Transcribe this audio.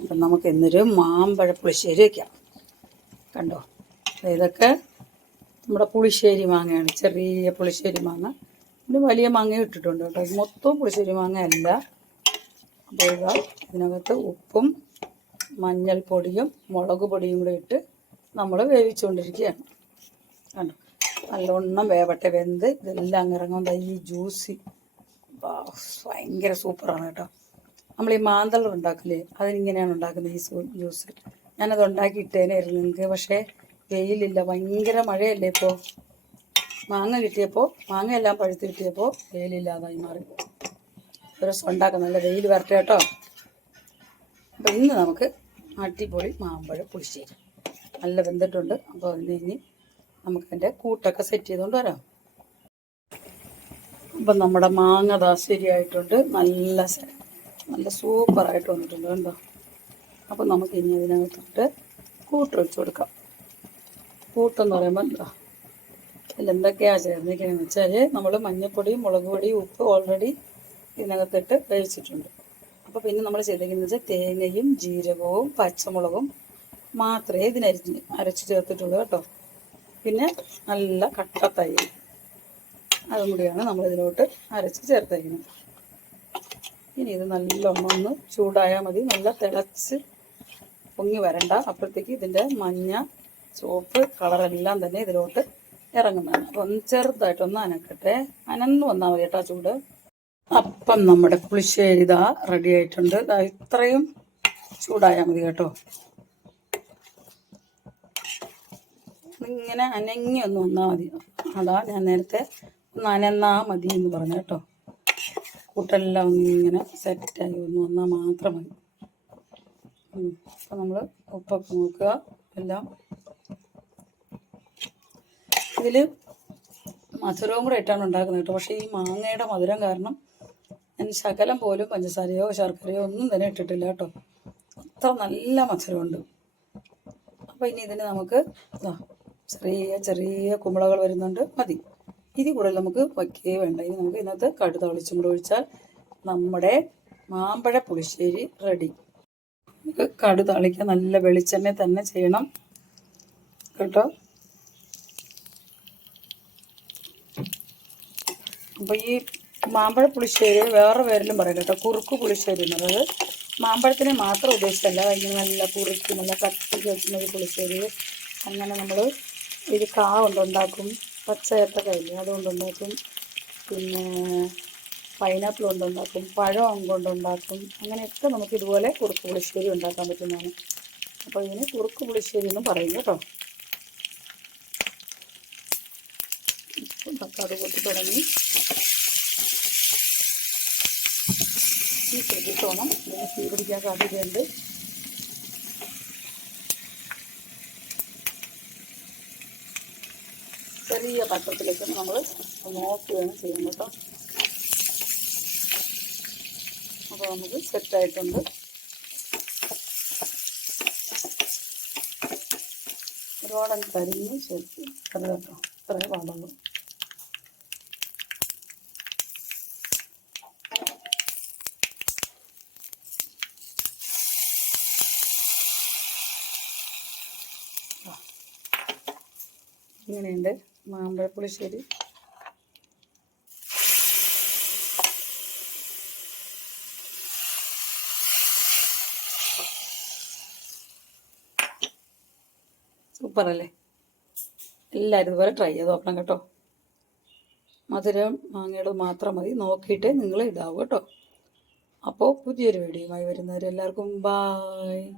അപ്പം നമുക്ക് ഇന്നൊരു മാമ്പഴ പുളിശ്ശേരി വയ്ക്കാം. കണ്ടോ, ഇതൊക്കെ നമ്മുടെ പുളിശ്ശേരി മാങ്ങയാണ്, ചെറിയ പുളിശ്ശേരി മാങ്ങ. പിന്നെ വലിയ മാങ്ങ ഇട്ടിട്ടുണ്ട് കേട്ടോ. ഇത് മൊത്തം പുളിശ്ശേരി മാങ്ങ അല്ല. അപ്പോൾ ഇതിനകത്ത് ഉപ്പും മഞ്ഞൾപ്പൊടിയും മുളക് പൊടിയും കൂടെ ഇട്ട് നമ്മൾ വേവിച്ചുകൊണ്ടിരിക്കുകയാണ്. കണ്ടോ, നല്ലോണം വേവട്ടെ. വെന്ത് ഇതെല്ലാം ഇറങ്ങുമ്പോൾ ഈ ജ്യൂസി ഭയങ്കര സൂപ്പറാണ് കേട്ടോ. നമ്മൾ ഈ മാന്തള ഉണ്ടാക്കില്ലേ, അതിനിങ്ങനെയാണ് ഉണ്ടാക്കുന്നത് ഈ ജ്യൂസ്. ഞാനത് ഉണ്ടാക്കിയിട്ടേനായിരുന്നു നിങ്ങൾക്ക്, പക്ഷേ വെയിലില്ല, ഭയങ്കര മഴയല്ലേ ഇപ്പോൾ. മാങ്ങ കിട്ടിയപ്പോൾ, മാങ്ങയെല്ലാം പഴുത്ത് കിട്ടിയപ്പോൾ വെയിലില്ലാതായി മാറി. ഒരു ദിവസം ഉണ്ടാക്കാം, നല്ല വെയിൽ വരട്ടെ കേട്ടോ. അപ്പോൾ ഇന്ന് നമുക്ക് അടിപൊളി മാമ്പഴ പുളിശ്ശേരി നല്ല വെന്തിട്ടുണ്ട്. അപ്പോൾ അതിന് ഇനി നമുക്കതിൻ്റെ കൂട്ടൊക്കെ സെറ്റ് ചെയ്തുകൊണ്ട് വരാം. അപ്പം നമ്മുടെ മാങ്ങ ദാ ശരിയായിട്ടുണ്ട്, നല്ല സൂപ്പറായിട്ട് വന്നിട്ടുണ്ട് കണ്ടോ. അപ്പോൾ നമുക്കിനി അതിനകത്തിട്ട് കൂട്ട് ഒഴിച്ചു കൊടുക്കാം. കൂട്ടെന്ന് പറയുമ്പോൾ അതിലെന്തൊക്കെയാണ് ചേർന്നിരിക്കുന്നതെന്ന് വെച്ചാൽ നമ്മൾ മഞ്ഞൾപ്പൊടിയും മുളക് പൊടിയും ഉപ്പ് ഓൾറെഡി ഇതിനകത്തിട്ട് വേവിച്ചിട്ടുണ്ട്. അപ്പോൾ പിന്നെ നമ്മൾ ചെയ്തിരിക്കുന്നത് വെച്ചാൽ തേങ്ങയും ജീരകവും പച്ചമുളകും മാത്രമേ അരച്ച് ചേർത്തിട്ടുള്ളൂ കേട്ടോ. പിന്നെ നല്ല കട്ട തൈര്, അതും കൂടിയാണ് നമ്മളിതിലോട്ട് അരച്ച് ചേർത്തേക്കുന്നത്. ഇനി ഇത് നല്ലോണം ഒന്ന് ചൂടായാൽ മതി, നല്ല തിളച്ച് പൊങ്ങി വരണ്ട. അപ്പോഴത്തേക്ക് ഇതിൻ്റെ മഞ്ഞ ചുവപ്പ് കളറെല്ലാം തന്നെ ഇതിലോട്ട് ഇറങ്ങുന്നതാണ്. അപ്പം ഒന്ന് ചെറുതായിട്ടൊന്ന് അനക്കട്ടെ, അനന്ന് വന്നാൽ മതി കേട്ടോ ചൂട്. അപ്പം നമ്മുടെ പുളിശ്ശേരി ഇതാ റെഡി ആയിട്ടുണ്ട്. ഇത്രയും ചൂടായാൽ മതി കേട്ടോ. ഇങ്ങനെ അനങ്ങി ഒന്ന് വന്നാൽ മതി. അതാ ഞാൻ നേരത്തെ ഒന്ന് അനന്നാ മതി എന്ന് പറഞ്ഞു കേട്ടോ. കൂട്ടെല്ലാം ഒന്നിങ്ങനെ സെറ്റായി ഒന്ന് വന്നാൽ മാത്രം മതി. അപ്പം നമ്മൾ ഉപ്പൊക്കെ നോക്കുക എല്ലാം. ഇതിൽ മധുരവും കൂടെ ഇട്ടാണ് ഉണ്ടാക്കുന്നത് കേട്ടോ. പക്ഷേ ഈ മാങ്ങയുടെ മധുരം കാരണം ഞാൻ ശകലം പോലും പഞ്ചസാരയോ ശർക്കരയോ ഒന്നും തന്നെ ഇട്ടിട്ടില്ല കേട്ടോ. അത്ര നല്ല മധുരമുണ്ട്. അപ്പോൾ ഇനി ഇതിന് നമുക്ക് ചെറിയ ചെറിയ കുമ്പളകൾ വരുന്നുണ്ട്, മതി. ഇതിൽ കൂടുതൽ നമുക്ക് വയ്ക്കേ വേണ്ട. ഇനി നമുക്ക് ഇതിനകത്ത് കടുക് താളിച്ചും കൂടെ ഒഴിച്ചാൽ നമ്മുടെ മാമ്പഴ പുളിശ്ശേരി റെഡി. നമുക്ക് കടുക് താളിക്കാൻ നല്ല വെളിച്ചെണ്ണ തന്നെ ചെയ്യണം കേട്ടോ. അപ്പോൾ ഈ മാമ്പഴ പുളിശ്ശേരി വേറെ പേരിലും പറയും കേട്ടോ, കുറുക്ക് പുളിശ്ശേരി എന്നുള്ളത്. മാമ്പഴത്തിനെ മാത്രം ഉദ്ദേശിച്ചല്ല, ഇങ്ങനെ നല്ല കുറുക്കി നല്ല കട്ടിക്ക് വെക്കുന്ന ഒരു പുളിശ്ശേരി. അങ്ങനെ നമ്മൾ ഇത് കൊണ്ടുണ്ടാക്കും, പച്ചയേത്തക്കയില്ലേ അതുകൊണ്ടുണ്ടാക്കും, പിന്നെ പൈനാപ്പിൾ കൊണ്ടുണ്ടാക്കും, പഴം കൊണ്ടുണ്ടാക്കും. അങ്ങനെയൊക്കെ നമുക്ക് ഇതുപോലെ കുറുക്ക് പുളിശ്ശേരി ഉണ്ടാക്കാൻ പറ്റുന്നതാണ്. അപ്പോൾ ഇതിന് കുറുക്ക് പുളിശ്ശേരി എന്നും പറയും കേട്ടോ. തക്കാളി പൊട്ടി തുടങ്ങി. ഈ ശ്രദ്ധിച്ചോണം, ഇതിന് തീ പിടിക്കാൻ സാധ്യതയുണ്ട്. ചെറിയ പാത്രത്തിലേക്ക് നമ്മൾ നോക്കി വേണം ചെയ്യാൻ കേട്ടോ. അപ്പോൾ നമുക്ക് സെറ്റായിട്ടുണ്ട്. ഒരുപാട് കരിഞ്ഞ് ശരി അത് കേട്ടോ, ഇത്രേ പാടുള്ളൂ. ഇങ്ങനെയുണ്ട് മാമ്പഴ പുളിശ്ശേരി. സൂപ്പറല്ലേ? എല്ലാവരും ഇതുപോലെ ട്രൈ ചെയ്ത് നോക്കണം കേട്ടോ. മധുരം മാങ്ങയുടെ മാത്രം മതി, നോക്കിയിട്ട് നിങ്ങൾ ഇടാവും കേട്ടോ. അപ്പോൾ പുതിയൊരു വീഡിയോയുമായി വരുന്നവരെല്ലാവർക്കും ബായ്.